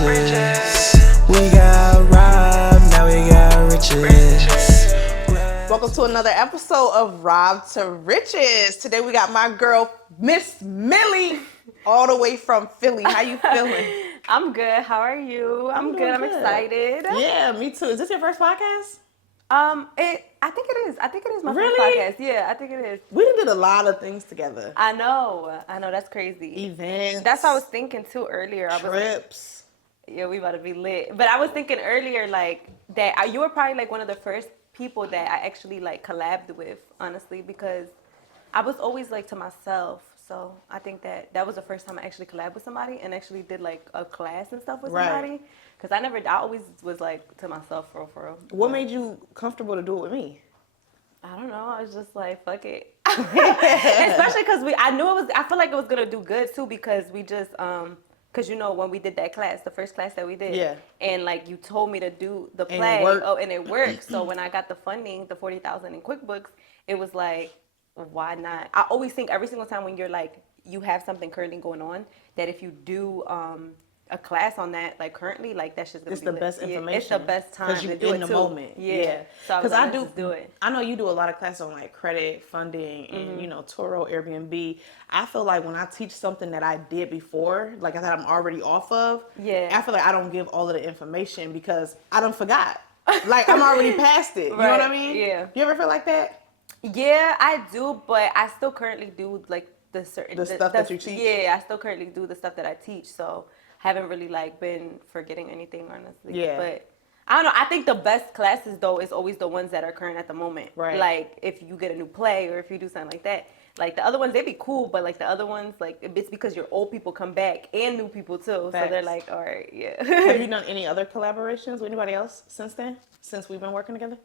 riches. We got robbed, now we got riches. Welcome to another episode of Rob to Riches. Today we got my girl, Miss Millie, all the way from Philly. How you feeling? I'm good. How are you? I'm good. I'm excited. Yeah, me too. Is this your first podcast? I think it is. I think it is my first Really? podcast. Yeah, I think it is. We did a lot of things together. I know. That's crazy. Events. That's what I was thinking too earlier. Trips. Yeah, we about to be lit. But I was thinking earlier, like, that you were probably like one of the first people that I actually like collabed with, honestly, because I was always like to myself. So I think that was the first time I actually collabed with somebody and actually did like a class and stuff with somebody. Because I always was like to myself for real. What made you comfortable to do it with me? I don't know. I was just like, fuck it. Especially because I feel like it was going to do good too because we just, because when we did that class, the first class that we did. Yeah. And like you told me to do the play. And it worked. So when I got the funding, the $40,000 in QuickBooks, it was like, why not? I always think every single time when you're like, you have something currently going on, that if you do a class on that, like currently, like that's just gonna be the best information. It's the best time because you're to do in it the too. moment. Yeah. So I was like, let's just do it. I know you do a lot of classes on like credit, funding, and Turo, Airbnb. I feel like when I teach something that I did before, like that I'm already off of, I feel like I don't give all of the information because I done forgot. Like I'm already past it. You know what I mean? Yeah. You ever feel like that? Yeah, I do, but I still currently do like the stuff that you teach. Yeah, I still currently do the stuff that I teach, so haven't really like been forgetting anything, honestly. Yeah. But I don't know. I think the best classes though is always the ones that are current at the moment. Right. Like if you get a new play or if you do something like that. Like the other ones, they'd be cool, but like the other ones, like it's because your old people come back and new people too. Facts. So they're like, all right, yeah. Have you done any other collaborations with anybody else since then? Since we've been working together?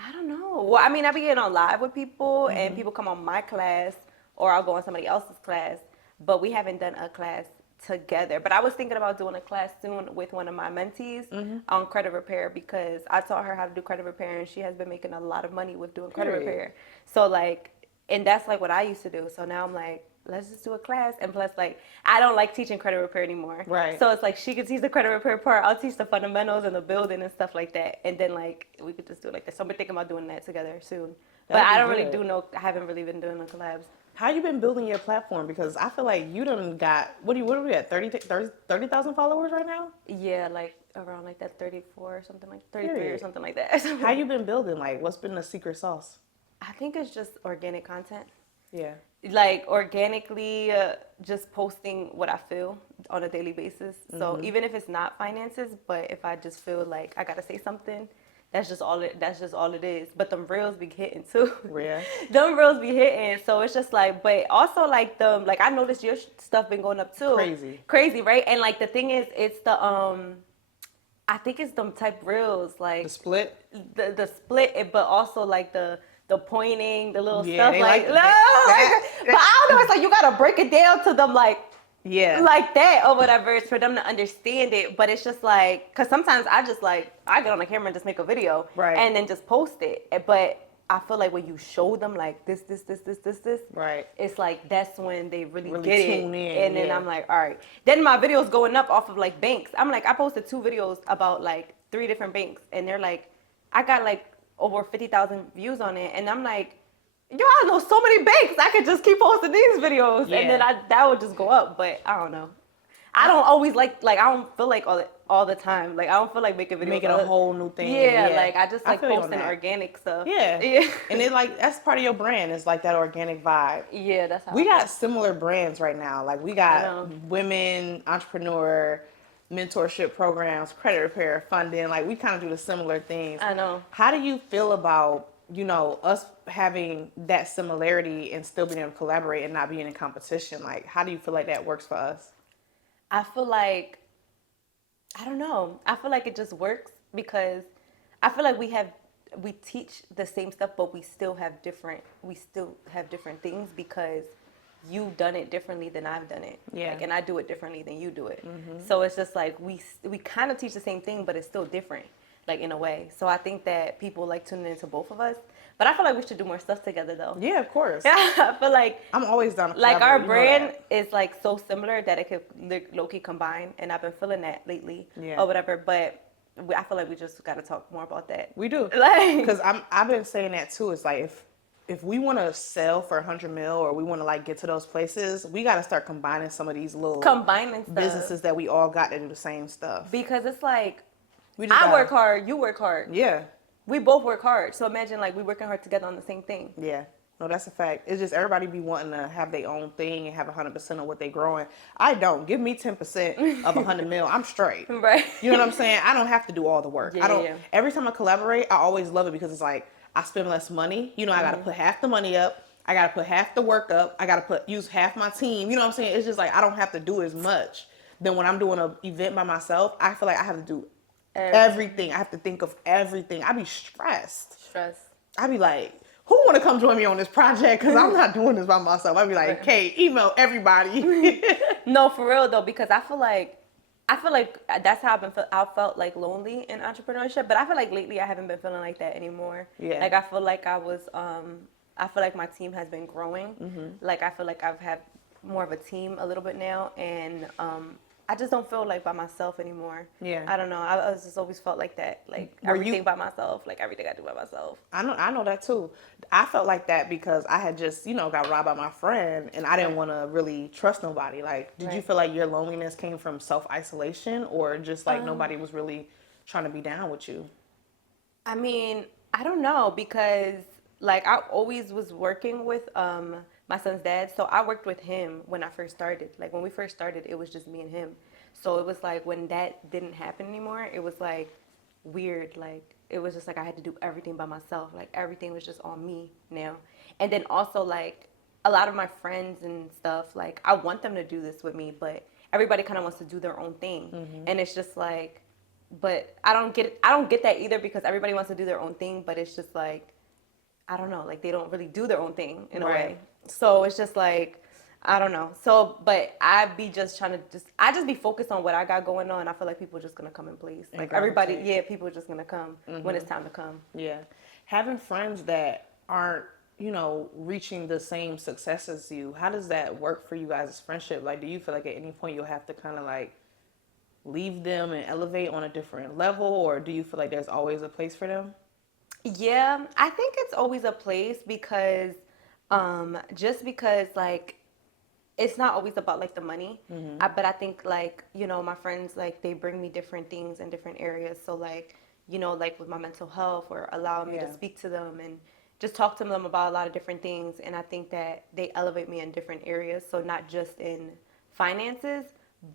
I don't know. Well, I mean, I be getting on live with people and people come on my class or I'll go on somebody else's class, but we haven't done a class together. But I was thinking about doing a class soon with one of my mentees on credit repair because I taught her how to do credit repair and she has been making a lot of money with doing credit repair. So like, and that's like what I used to do. So now I'm like, let's just do a class. And plus, like, I don't like teaching credit repair anymore. Right. So it's like she could teach the credit repair part. I'll teach the fundamentals and the building and stuff like that. And then, like, we could just do it like that. So I'm thinking about doing that together soon. But I don't really I haven't really been doing the collabs. How you been building your platform? Because I feel like you done got, what are we at, 30,000 followers right now? Yeah, like around like that 34 or something like 33 or something like that. How you been building? Like, what's been the secret sauce? I think it's just organic content. Yeah. Like organically just posting what I feel on a daily basis. So even if it's not finances, but if I just feel like I gotta say something, that's just all it is. But them reels be hitting too. Yeah. Them reels be hitting. So it's just like, but also like I noticed your stuff been going up too. Crazy, right? And like the thing is, it's the I think it's them type reels like the split, the split, but also like the pointing, the little stuff like but I don't know, it's like you gotta break it down to them like that or whatever. It's for them to understand it, but it's just like, cause sometimes I get on the camera and just make a video and then just post it. But I feel like when you show them like this, right, it's like that's when they really get tune it. in, and then I'm like, all right. Then my videos going up off of like banks. I'm like, I posted 2 videos about like 3 different banks, and they're like, I got like over 50,000 views on it, and I'm like, yo, I know so many banks. I could just keep posting these videos, and then that would just go up. But I don't know. I don't always like I don't feel like all the time. Like I don't feel like making a whole new thing. Yeah, like I just like posting organic stuff. Yeah. And it like that's part of your brand. It's like that organic vibe. Yeah, that's how we got similar brands right now. Like we got women entrepreneur mentorship programs, credit repair, funding. Like we kind of do the similar things. I know. How do you feel about us having that similarity and still being able to collaborate and not being in competition? Like how do you feel like that works for us? I feel like, I don't know. I feel like it just works because I feel like we teach the same stuff, but we still have different things because you've done it differently than I've done it. Yeah. Like, and I do it differently than you do it. So it's just like we kind of teach the same thing, but it's still different, like in a way. So I think that people like tuning into both of us. But I feel like we should do more stuff together, though. Yeah, of course. Yeah, I feel like I'm always down to like our collaborate, brand is like so similar that it could low-key combine, and I've been feeling that lately or whatever. But I feel like we just got to talk more about that. We do, like because I've been saying that too. It's like if we want to sell for 100 mil or we want to like get to those places, we got to start combining some of these little businesses that we all got to do the same stuff. Because it's like I work hard, you work hard. Yeah. We both work hard. So imagine like we working hard together on the same thing. Yeah. No, that's a fact. It's just everybody be wanting to have their own thing and have 100% of what they growing. I don't. Give me 10% of 100 mil. I'm straight. Right. You know what I'm saying? I don't have to do all the work. Yeah, I don't. yeah. Every time I collaborate, I always love it because it's like I spend less money. You know, I got to put half the money up. I got to put half the work up. I got to use half my team. You know what I'm saying? It's just like I don't have to do as much. Then when I'm doing an event by myself, I feel like I have to do everything. I have to think of everything. I be stressed. I be like, who want to come join me on this project? Because I'm not doing this by myself. I be like, okay, email everybody. No, for real though, because I feel like that's how I felt like lonely in entrepreneurship. But I feel like lately I haven't been feeling like that anymore. Yeah. Like I feel like I feel like my team has been growing. Mm-hmm. Like I feel like I've had more of a team a little bit now, and I just don't feel like by myself anymore. Yeah. I don't know. I just always felt like that. Like everything by myself. Like everything I do by myself. I know that too. I felt like that because I had just, got robbed by my friend and I didn't want to really trust nobody. Like, did you feel like your loneliness came from self-isolation or just like nobody was really trying to be down with you? I mean, I don't know because like I always was working with my son's dad. So I worked with him when I first started. Like when we first started, it was just me and him. So it was like when that didn't happen anymore, it was like weird. Like it was just like I had to do everything by myself. Like everything was just on me now. And then also like a lot of my friends and stuff, like I want them to do this with me, but everybody kind of wants to do their own thing. Mm-hmm. And it's just like, but I don't get that either because everybody wants to do their own thing, but it's just like, I don't know, like they don't really do their own thing in a way. So it's just like, I don't know. So, but I be just trying to I just be focused on what I got going on. I feel like people are just going to come in place. Like everybody, people are just going to come when it's time to come. Yeah. Having friends that aren't, reaching the same success as you, how does that work for you guys' friendship? Like, do you feel like at any point you'll have to kind of like leave them and elevate on a different level? Or do you feel like there's always a place for them? Yeah, I think it's always a place because just because like it's not always about like the money, but I think like my friends like they bring me different things in different areas. So like like with my mental health or allowing me to speak to them and just talk to them about a lot of different things. And I think that they elevate me in different areas. So not just in finances,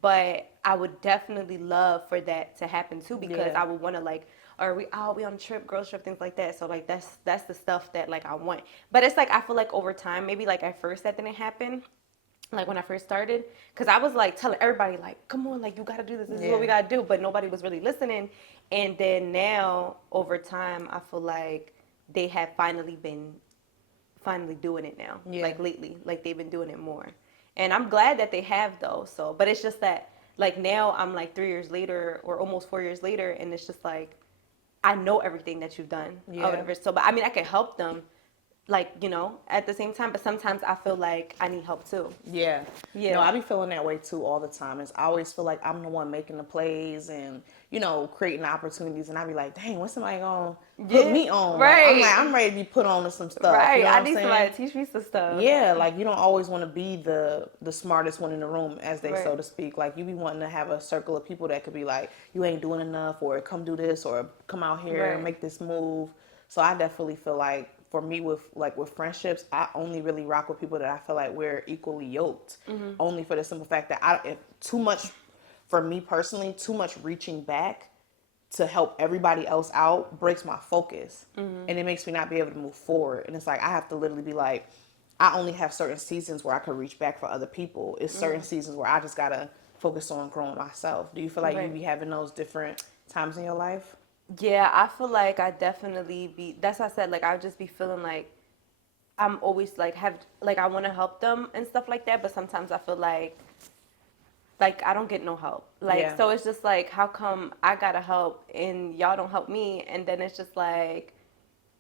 but I would definitely love for that to happen too because I would want to like. Or we on a trip, girls trip, things like that. So like that's the stuff that like I want. But it's like I feel like over time, maybe like at first that didn't happen. Like when I first started, because I was like telling everybody like, come on, like you gotta do this. This is what we gotta do. But nobody was really listening. And then now over time, I feel like they have finally doing it now. Yeah. Like lately, like they've been doing it more. And I'm glad that they have though. So, but it's just that like now I'm like 3 years later or almost 4 years later, and it's just like. I know everything that you've done or whatever. So, but I mean, I can help them, like, at the same time. But sometimes I feel like I need help too. Yeah. No, I be feeling that way too all the time. I always feel like I'm the one making the plays and, creating opportunities. And I be like, dang, when's somebody going to put me on? Right. Like, I'm ready to be put on to some stuff. Right. I need somebody to teach me some stuff. Yeah. Like, you don't always want to be the smartest one in the room, as they so to speak. Like, you be wanting to have a circle of people that could be like, you ain't doing enough, or come do this, or come out here and make this move. So I definitely feel like, for me with friendships, I only really rock with people that I feel like we're equally yoked. Mm-hmm. Only for the simple fact that if too much, for me personally, too much reaching back to help everybody else out breaks my focus. Mm-hmm. And it makes me not be able to move forward. And it's like, I have to literally be like, I only have certain seasons where I can reach back for other people. It's certain seasons where I just got to focus on growing myself. Do you feel like you be having those different times in your life? Yeah, I feel like I definitely be, that's what I said, like I would just be feeling like I'm always like I want to help them and stuff like that, but sometimes I feel like I don't get no help. Like, so it's just like, how come I gotta help and y'all don't help me? And then it's just like,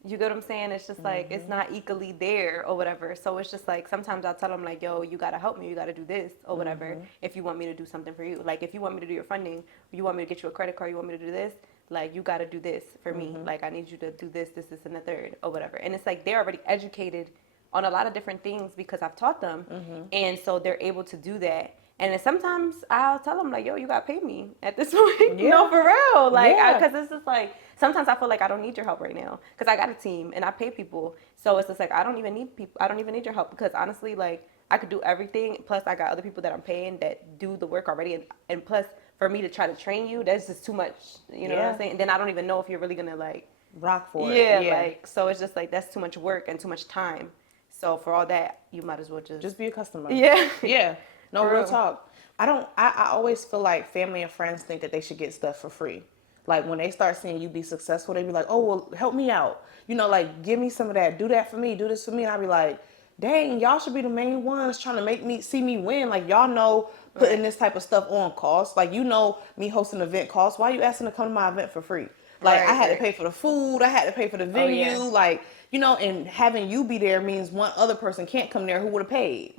You get what I'm saying? It's just like, it's not equally there or whatever. So it's just like, sometimes I'll tell them like, yo, you got to help me. You got to do this or whatever. If you want me to do something for you. Like, if you want me to do your funding, you want me to get you a credit card, you want me to do this, like, you got to do this for me. Like, I need you to do this, and the third or whatever. And it's like, they're already educated on a lot of different things because I've taught them. And so they're able to do that. And then sometimes I'll tell them like, yo, you got to pay me at this point. No, for real. Like, because it's just like, sometimes I feel like I don't need your help right now because I got a team and I pay people. So it's just like, I don't even need people. I don't even need your help because honestly, like, I could do everything. Plus I got other people that I'm paying that do the work already. And plus for me to try to train you, that's just too much. You know what I'm saying? And then I don't even know if you're really going to like rock for it. Yeah. Like, so it's just like, that's too much work and too much time. So for all that, you might as well just be a customer. Yeah. Yeah. No, real talk. I always feel like family and friends think that they should get stuff for free. Like when they start seeing you be successful, they be like, oh, well, help me out. You know, like give me some of that. Do that for me. Do this for me. And I be like, dang, y'all should be the main ones trying to make me see me win. Like y'all know putting this type of stuff on costs. Like, you know, me hosting an event costs. Why you asking to come to my event for free? Like I had to pay for the food. I had to pay for the venue. Like, you know, and having you be there means one other person can't come there who would have paid.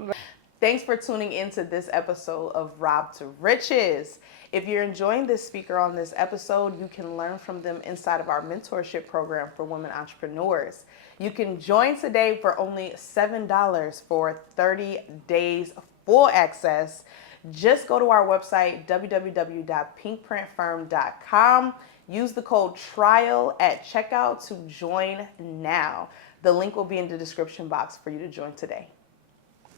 Thanks for tuning into this episode of Rob to Riches. If you're enjoying this speaker on this episode, you can learn from them inside of our mentorship program for women entrepreneurs. You can join today for only $7 for 30 days full access. Just go to our website, www.pinkprintfirm.com. Use the code TRIAL at checkout to join now. The link will be in the description box for you to join today.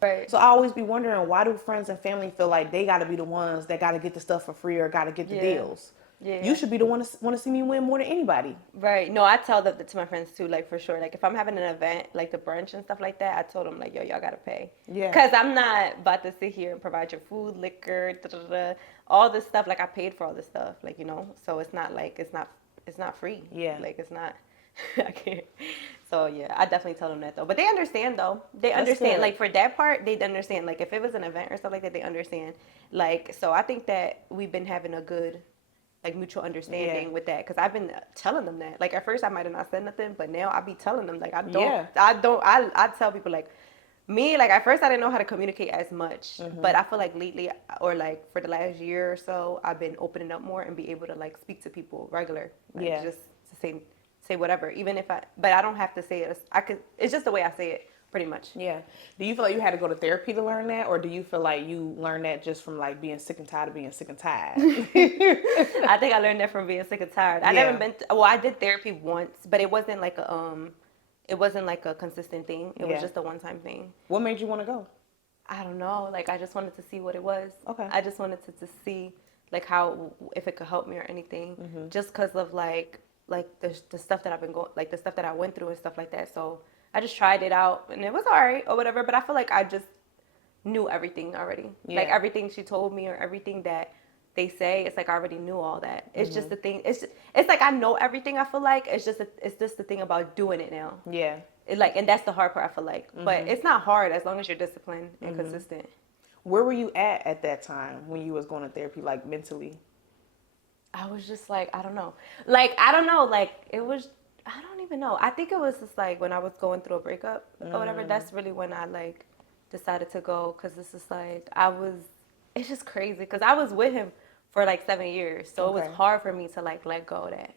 Right. So I always be wondering, why do friends and family feel like they got to be the ones that got to get the stuff for free or got to get the deals? Yeah. You should be the one to want to see me win more than anybody. Right. No, I tell that to my friends too, like for sure. Like if I'm having an event, like the brunch and stuff like that, I told them like, yo, y'all got to pay. Yeah. Because I'm not about to sit here and provide your food, liquor, all this stuff. Like I paid for all this stuff, like, you know, so it's not like, it's not free. Yeah. Like it's not, I can't. So yeah, I definitely tell them that though. But they understand though. They understand. Good. Like for that part, they understand. Like if it was an event or stuff like that, they understand. Like, so I think that we've been having a good, like mutual understanding with that. Cause I've been telling them that. Like at first I might have not said nothing, but now I be telling them like, I tell people like me, like at first I didn't know how to communicate as much, but I feel like lately or like for the last year or so, I've been opening up more and be able to like speak to people regular. Like, just to say whatever, even if but I don't have to say it. It's just the way I say it, pretty much. Yeah. Do you feel like you had to go to therapy to learn that, or do you feel like you learned that just from like being sick and tired of being sick and tired? I think I learned that from being sick and tired. I never been. I did therapy once, but it wasn't like a consistent thing. It was just a one-time thing. What made you want to go? I don't know. Like I just wanted to see what it was. Okay. I just wanted to see like how, if it could help me or anything, just because of like the stuff that I've been going, like the stuff that I went through and stuff like that. So I just tried it out and it was all right or whatever. But I feel like I just knew everything already. Yeah. Like everything she told me or everything that they say, it's like I already knew all that. It's just the thing. It's like I know everything. I feel like it's just the thing about doing it now. Yeah. And that's the hard part. I feel like, but it's not hard as long as you're disciplined and consistent. Where were you at that time when you was going to therapy, like mentally? I was just like, I don't know. Like, I don't know. Like, it was, I don't even know. I think it was just like when I was going through a breakup or whatever. That's really when I like decided to go. Cause it's just like, it's just crazy. Cause I was with him for like 7 years. So it was hard for me to like let go of that.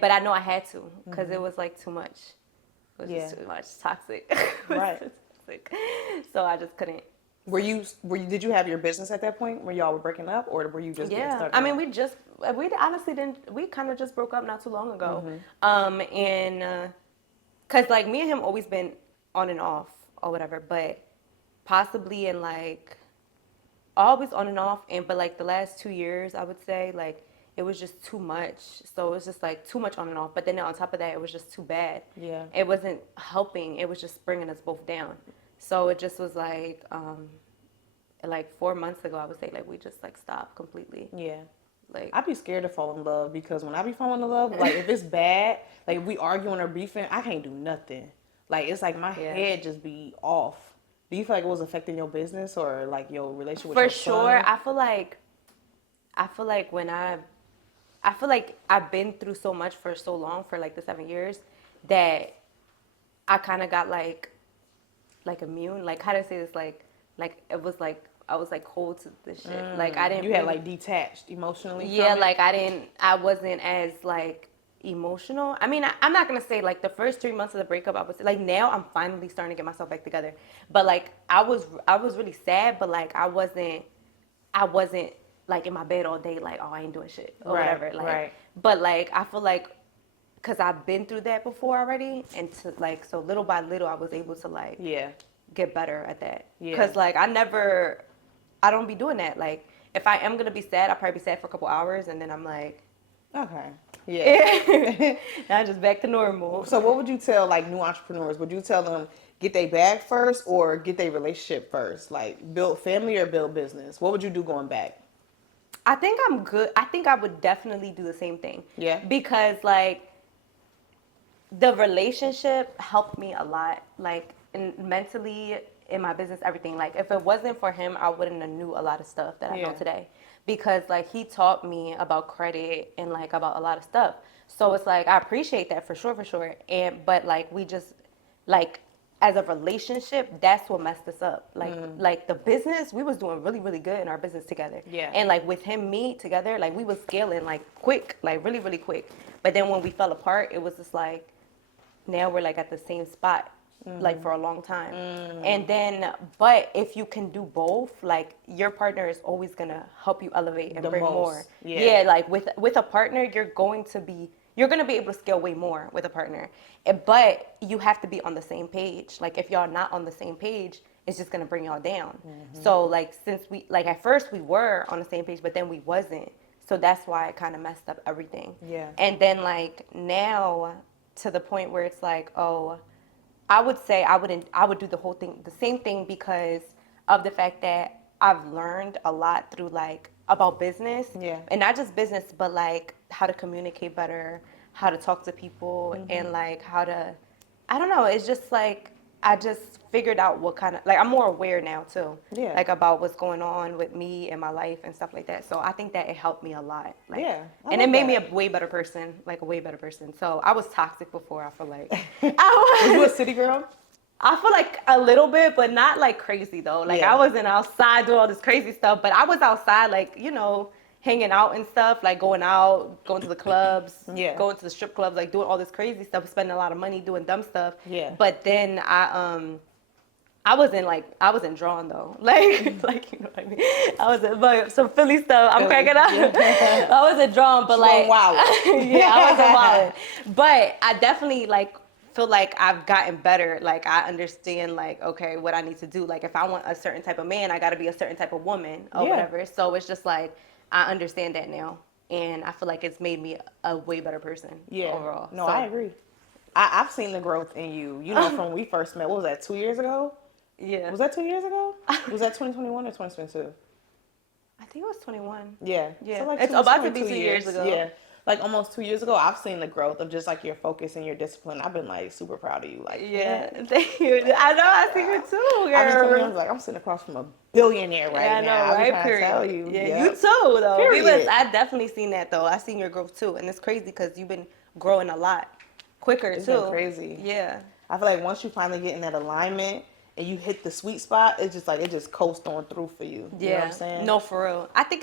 But I know I had to, cause it was like too much. It was just too much toxic. Right. Toxic. So I just couldn't. Did you have your business at that point when y'all were breaking up, or were you just getting started? I mean, we honestly we kind of just broke up not too long ago. And cause like me and him always been on and off or whatever, but possibly in like always on and off. But like the last 2 years, I would say like it was just too much. So it was just like too much on and off. But then on top of that, it was just too bad. Yeah. It wasn't helping. It was just bringing us both down. So it just was like 4 months ago, I would say like we just like stopped completely. Yeah. Like I'd be scared to fall in love because when I be falling in love, like if it's bad, like if we arguing or beefing, I can't do nothing. Like it's like my head just be off. Do you feel like it was affecting your business or like your relationship with your son? For sure. I feel like I've been through so much for so long, for like the 7 years, that I kind of got like immune. Like, how to say this? Like it was like I was like cold to this shit. Like I didn't. You had really, like detached emotionally. yeah, from it? like I wasn't as like emotional. I mean, I'm not gonna say like the first 3 months of the breakup. I was like, now I'm finally starting to get myself back together. But like I was really sad. But like I wasn't like in my bed all day like, oh, I ain't doing shit or Right, whatever. Like, right. but like I feel like because I've been through that before already, and to like so little by little I was able to like Yeah. get better at that. Yeah. Because like I don't be doing that. Like if I am gonna be sad, I'll probably be sad for a couple hours, and then I'm like, Okay. Yeah. now just back to normal. So what would you tell like new entrepreneurs? Would you tell them get their bag first or get their relationship first? Like build family or build business? What would you do going back? I think I'm good. I think I would definitely do the same thing. Yeah. Because like the relationship helped me a lot, like mentally, in my business, everything. Like if it wasn't for him, I wouldn't have knew a lot of stuff that I know today. Because like he taught me about credit and like about a lot of stuff. So it's like I appreciate that for sure, for sure. And but like we just like as a relationship, that's what messed us up. Like the business, we was doing really, really good in our business together. Yeah. And like with him, me together, like we was scaling like quick, like really, really quick. But then when we fell apart, it was just like now we're like at the same spot like for a long time. And then but if you can do both, like your partner is always gonna help you elevate and The bring most. more. Yeah. Like with a partner, you're gonna be able to scale way more with a partner. But you have to be on the same page. Like if y'all not on the same page, it's just gonna bring y'all down. So like since we like at first we were on the same page, but then we wasn't. So that's why it kind of messed up everything. Yeah. And then like now to the point where it's like, oh, I would say I would do the same thing because of the fact that I've learned a lot through like about business. Yeah. And not just business, but like how to communicate better, how to talk to people, and like how to, I don't know, it's just like I just figured out what kind of, like I'm more aware now too. Yeah. Like about what's going on with me and my life and stuff like that. So I think that it helped me a lot. Like, Yeah, I and it love made me that. a way better person, like a way better person. So I was toxic before, I feel like. Were you a city girl? I feel like a little bit, but not like crazy though. Like Yeah. I wasn't outside doing all this crazy stuff, but I was outside like, hanging out and stuff, like going out, going to the clubs, Yeah. going to the strip clubs, like doing all this crazy stuff, spending a lot of money doing dumb stuff. Yeah. But then I wasn't drawn though. Like you know what I mean? I wasn't, but some Philly stuff, I'm cracking up. Yeah. I wasn't drawn, but like wild. yeah, I wasn't wild. But I definitely like feel like I've gotten better. Like I understand like, okay, what I need to do. Like if I want a certain type of man, I gotta be a certain type of woman or Yeah. whatever. So it's just like I understand that now. And I feel like it's made me a way better person overall. No, So, I agree. I've seen the growth in you. You know, from when we first met, what was that, 2 years ago? yeah. Was that 2 years ago? Was that 2021 or 2022? I think it was 21. Yeah. Yeah. So like It's about to be 2 years ago. Yeah. Like almost 2 years ago, I've seen the growth of just like your focus and your discipline. I've been like super proud of you. Like, Yeah, thank you. I know, I see you too, girl. I be telling you, I was like, I'm sitting across from a billionaire right Yeah, I now. know, I be right? trying to Period. tell you. Yeah, Yep. you too, though. Period. I definitely seen that, though. I seen your growth, too. And it's crazy because you've been growing a lot quicker, It's too. been crazy. Yeah. I feel like once you finally get in that alignment and you hit the sweet spot, it's just like it just coasts on through for you. Yeah. You know what I'm saying? No, for real. I think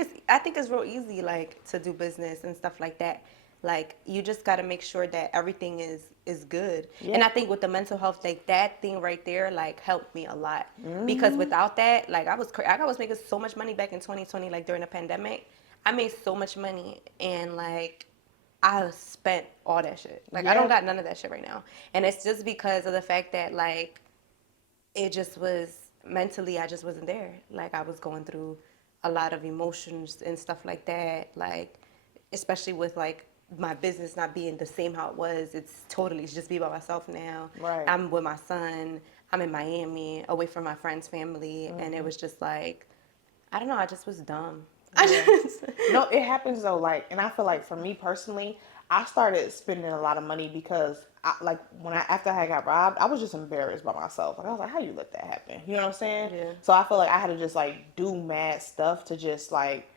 it's real easy, like, to do business and stuff like that. Like, you just got to make sure that everything is good. Yeah. And I think with the mental health, like, that thing right there, like, helped me a lot. Because without that, like, I was making so much money back in 2020, like, during the pandemic. I made so much money, and, like, I spent all that shit. Like, I Yeah. don't got none of that shit right now. And it's just because of the fact that, like, it just was, mentally, I just wasn't there. Like, I was going through a lot of emotions and stuff like that. Like, especially with, like, my business not being the same how it was. It's just be by myself now. Right. I'm with my son. I'm in Miami, away from my friend's family. And it was just like, I don't know, I just was dumb. No, it happens though. Like, and I feel like for me personally, I started spending a lot of money because, after I got robbed, I was just embarrassed by myself. Like, I was like, how you let that happen? You know what I'm saying? Yeah. So I feel like I had to just like do mad stuff to just like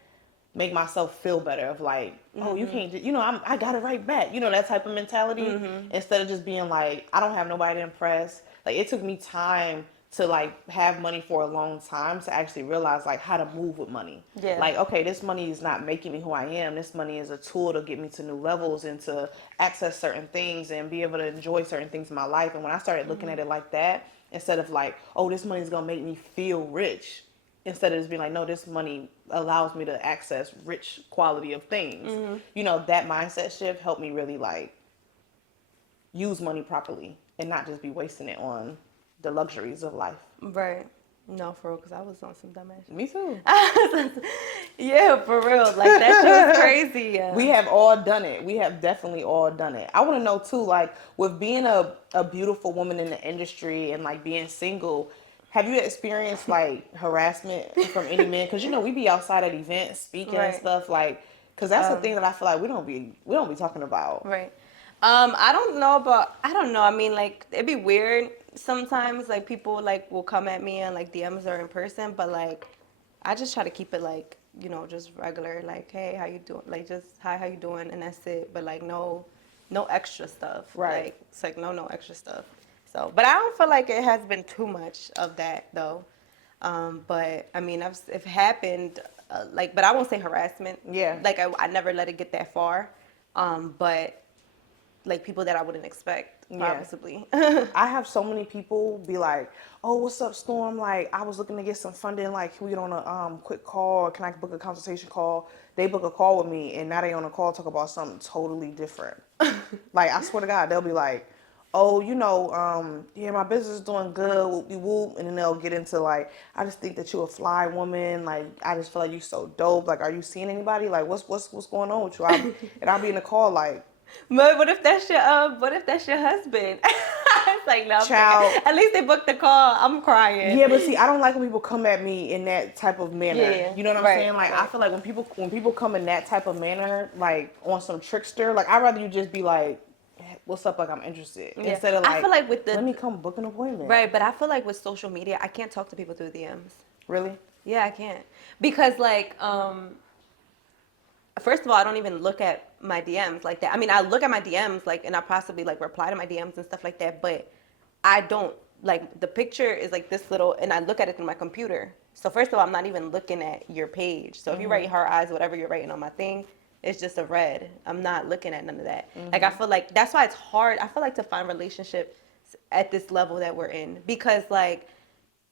make myself feel better of like, oh, you can't, you know, I got it right back. You know, that type of mentality instead of just being like, I don't have nobody to impress. Like, it took me time to like have money for a long time to actually realize like how to move with money. Yeah. Like, okay, this money is not making me who I am. This money is a tool to get me to new levels and to access certain things and be able to enjoy certain things in my life. And when I started looking at it like that, instead of like, oh, this money is gonna make me feel rich, instead of just being like, no, this money allows me to access rich quality of things. You know, that mindset shift helped me really like use money properly and not just be wasting it on the luxuries of life. Right. No, for real, because I was on some dumb ass. Me too. Yeah, for real. Like, that shit was crazy. Yeah. We have all done it. We have definitely all done it. I want to know too, like, with being a beautiful woman in the industry and like being single, have you experienced like harassment from any men? Because you know we be outside at events speaking and stuff, like, because that's the thing that I feel like we don't be talking about. Right. I don't know. I mean, like, it'd be weird sometimes. Like, people like will come at me and like DMs or in person, but like, I just try to keep it like, you know, just regular. Like, hey, how you doing? Like, just hi, how you doing? And that's it. But like, no extra stuff. Right. Like, it's like no extra stuff. So, but I don't feel like it has been too much of that though. But I mean, it happened. Like, but I won't say harassment. Yeah. Like, I never let it get that far. But like people that I wouldn't expect, possibly. I have so many people be like, oh, what's up, Storm? Like, I was looking to get some funding. Like, can we get on a quick call? Or can I book a consultation call? They book a call with me, and now they on a call talk about something totally different. Like, I swear to God, they'll be like, oh, you know, yeah, my business is doing good, whoop-de-whoop. And then they'll get into like, I just think that you're a fly woman. Like, I just feel like you're so dope. Like, are you seeing anybody? Like, what's going on with you? And I'll be in the call like, But what if that's your husband? It's like, no, child. at least they booked the call. I'm crying. Yeah, but see, I don't like when people come at me in that type of manner. Yeah, You know what I'm saying? Like, I feel like when people come in that type of manner, like on some trickster, like I'd rather you just be like, what's up? Like, I'm interested, instead of like, I feel like with let me come book an appointment. Right, but I feel like with social media, I can't talk to people through DMs. Really? Yeah, I can't, because like, first of all, I don't even look at my DMs like that. I mean, I look at my DMs like, and I possibly like reply to my DMs and stuff like that, but I don't like, the picture is like this little, and I look at it through my computer. So first of all, I'm not even looking at your page. So if you write heart eyes, whatever you're writing on my thing, it's just a red. I'm not looking at none of that. Like, I feel like that's why it's hard. I feel like to find relationships at this level that we're in, because like,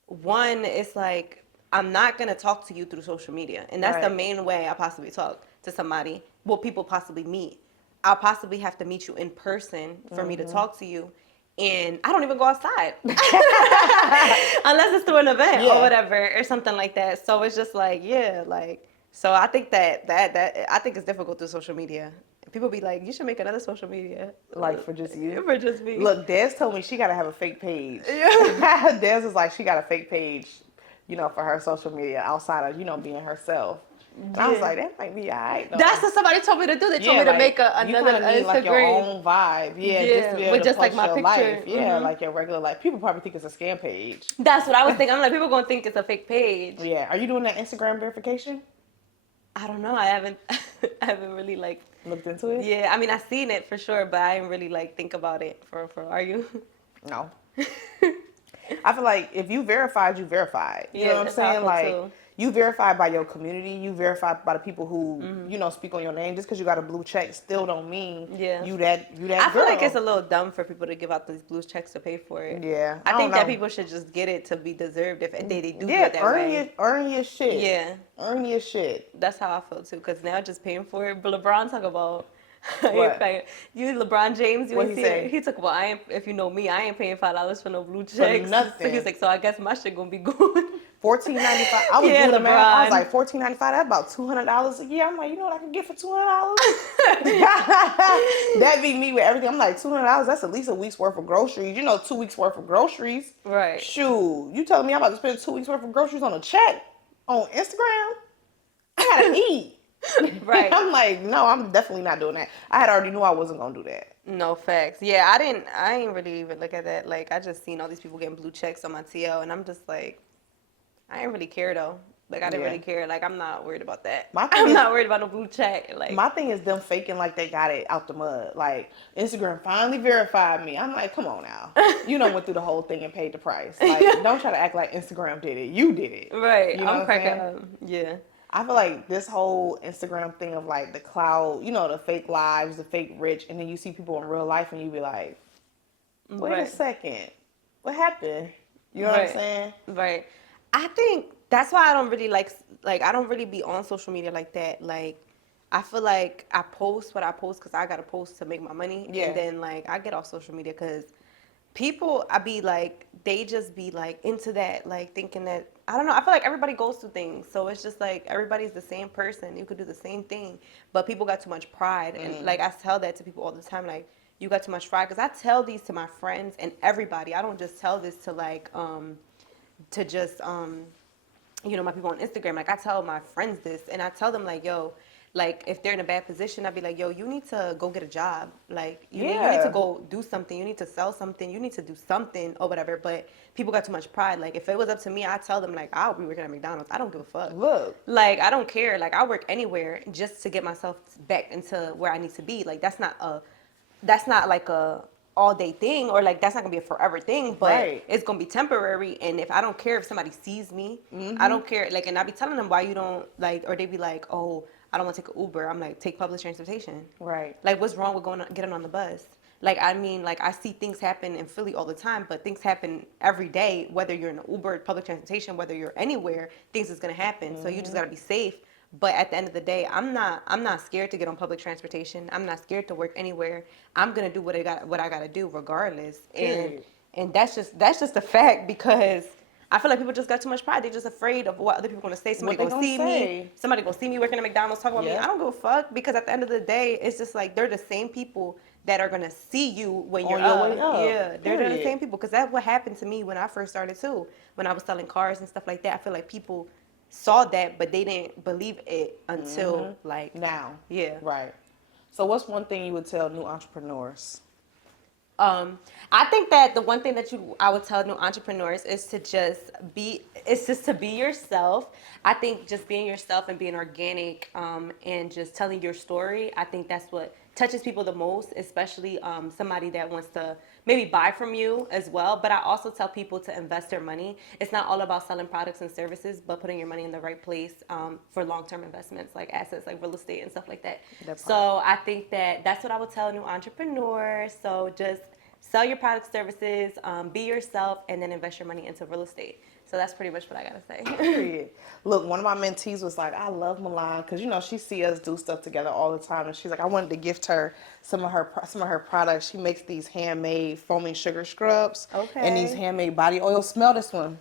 one, it's like, I'm not going to talk to you through social media. And that's the main way I possibly talk to somebody. Well, people possibly meet. I'll possibly have to meet you in person for me to talk to you. And I don't even go outside. Unless it's through an event or whatever, or something like that. So it's just like, yeah, like, so I think that I think it's difficult through social media. People be like, you should make another social media. Like, for just you? For just me. Look, Des told me she got to have a fake page. Des is like, she got a fake page, you know, for her social media outside of, you know, being herself. And I was like, that might be all right, though. That's what somebody told me to do. They told me to make another Instagram. Need, like, your own vibe. Yeah, just to be able with to just post like my your picture. life. Yeah, like your regular life. People probably think it's a scam page. That's what I was thinking. I'm like, people going to think it's a fake page. Yeah. Are you doing that Instagram verification? I don't know. I haven't really like looked into it. Yeah, I mean, I've seen it for sure, but I didn't really like think about it. For are you? No. I feel like if you verified, you verified. You know what I'm saying? Like, too. You verified by your community. You verified by the people who you know speak on your name. Just because you got a blue check still don't mean you that I feel like it's a little dumb for people to give out these blue checks to pay for it. Yeah, I think that people should just get it to be deserved if they do it that way. Earn your shit. Yeah, earn your shit. That's how I feel too. Because now just paying for it. But LeBron talk about. You LeBron James, you ain't see it. He talk about if you know me, I ain't paying $5 for no blue checks. For nothing. So he's like, so I guess my shit gonna be good. $14.95. I was doing the math. I was like $14.95. That's about $200 a year. I'm like, you know what I can get for $200? That be me with everything. I'm like, $200. That's at least a week's worth of groceries. You know, 2 weeks worth of groceries. Right. Shoot, you telling me I'm about to spend 2 weeks worth of groceries on a check on Instagram? I gotta eat. Right. I'm like, no, I'm definitely not doing that. I had already knew I wasn't gonna do that. No, facts. Yeah, I ain't really even look at that. Like, I just seen all these people getting blue checks on my TL, and I'm just like, I ain't really care though. Like, I didn't really care. Like, I'm not worried about that. I'm not worried about no blue check. Like, my thing is them faking like they got it out the mud. Like, Instagram finally verified me. I'm like, come on now. You done went through the whole thing and paid the price. Like, don't try to act like Instagram did it. You did it. Right. You know I'm cracking up. Yeah. I feel like this whole Instagram thing of like the cloud, you know, the fake lives, the fake rich, and then you see people in real life and you be like, wait a second, what happened? You know what I'm saying? Right. I think that's why I don't really like I don't really be on social media like that. Like, I feel like I post what I post because I got to post to make my money. Yeah. And then, like, I get off social media because people, I be like, they just be like into that, like thinking that, I don't know, I feel like everybody goes through things. So it's just like everybody's the same person. You could do the same thing. But people got too much pride. And like, I tell that to people all the time, like, you got too much pride. Because I tell these to my friends and everybody. I don't just tell this to like, to just, you know, my people on Instagram. Like, I tell my friends this and I tell them like, yo, like, if they're in a bad position, I'd be like, yo, you need to go get a job. Like, you need to go do something. You need to sell something. You need to do something or whatever. But people got too much pride. Like, if it was up to me, I'd tell them, like, I'll be working at McDonald's. I don't give a fuck. Look. Like, I don't care. Like, I work anywhere just to get myself back into where I need to be. Like, that's not like a all-day thing, or like that's not gonna be a forever thing, but it's gonna be temporary. And if I don't care if somebody sees me, I don't care. Like, and I be telling them why you don't like, or they be like, oh, I don't want to take an Uber. I'm like, take public transportation. Right. Like, what's wrong with getting on the bus? Like, I mean, like, I see things happen in Philly all the time, but things happen every day, whether you're in an Uber, public transportation, whether you're anywhere, things is gonna happen. So you just gotta be safe. But at the end of the day, I'm not scared to get on public transportation. I'm not scared to work anywhere. I'm gonna do what I gotta do regardless. And that's just a fact, because I feel like people just got too much pride. They're just afraid of what other people are gonna say. Somebody gonna see me. Somebody gonna see me working at McDonald's, talk about me. I don't give a fuck, because at the end of the day, it's just like they're the same people that are gonna see you when you're up. Yeah, they're the same people, because that's what happened to me when I first started too. When I was selling cars and stuff like that, I feel like people saw that, but they didn't believe it until like now. Yeah. Right. So what's one thing you would tell new entrepreneurs? I think that the one thing that I would tell new entrepreneurs is to just be yourself. I think just being yourself and being organic, and just telling your story, I think that's what touches people the most, especially somebody that wants to maybe buy from you as well. But I also tell people to invest their money. It's not all about selling products and services, but putting your money in the right place for long-term investments, like assets, like real estate and stuff like that. So I think that's what I would tell new entrepreneurs. So just sell your products, services, be yourself, and then invest your money into real estate. So that's pretty much what I gotta say. Period. Look, one of my mentees was like, I love Milan, because, you know, she see us do stuff together all the time, and she's like, I wanted to gift her some of her products. She makes these handmade foaming sugar scrubs and these handmade body oils. Smell this one.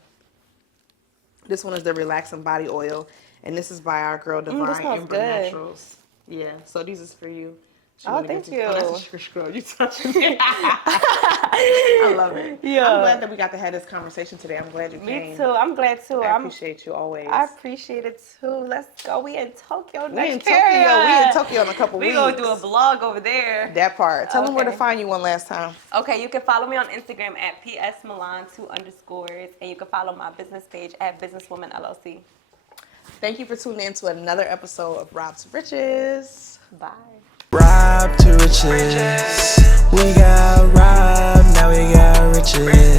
This one is the relaxing body oil, and this is by our girl Divine Ember Naturals. Yeah, so these is for you. Thank you. Oh, that's a sugar scrub. You touching it. I love it. Yeah. I'm glad that we got to have this conversation today. I'm glad you came. Me too. I'm glad too. I appreciate you always. I appreciate it too. Let's go. We in Tokyo next We in Tokyo in a couple weeks. We gonna do a vlog over there. That part. Tell them where to find you one last time. Okay, you can follow me on Instagram at PSMillan 2_, and you can follow my business page at Businesswoman LLC. Thank you for tuning in to another episode of Rob to Riches. Bye. Rob to riches. We got robbed, now we got riches.